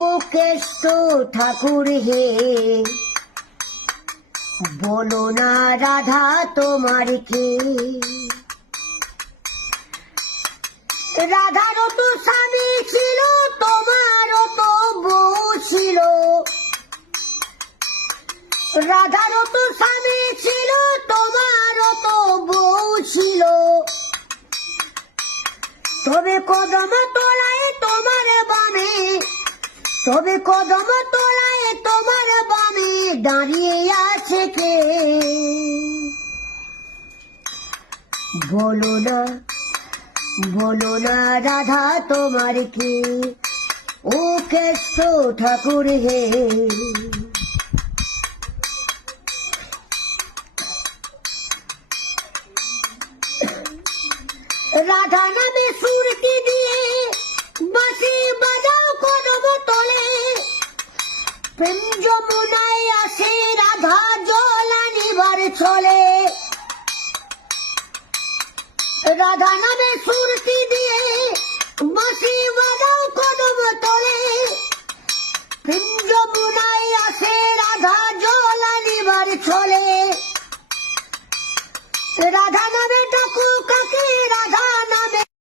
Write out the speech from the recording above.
ও কেষ্ট ঠাকুর হে, বলো না রাধা তোমার কে। রাধারও তো স্বামী ছিল, তোমারও তো বউ ছিল। রাধারও তো স্বামী ছিল, তোমারও তো বউ ছিল। তবে কদম তলায় তোমার বামে, তবে কদম তলায় তোমার বামে দাঁড়িয়ে আছে কে। বলো না, বলো না রাধা তোমার কে। ও কেষ্ট ঠাকুর হে, রাধা নামে সুরটি দিয়ে বাঁশি বাজাও কদম তলে। প্রেম যমুনায় আসে রাধা জল আনিবার ছলে। রাধা নামে সুরটি দিয়ে বাঁশি বাজাও কদম তলে। প্রেম যমুনায় আসে রাধা জল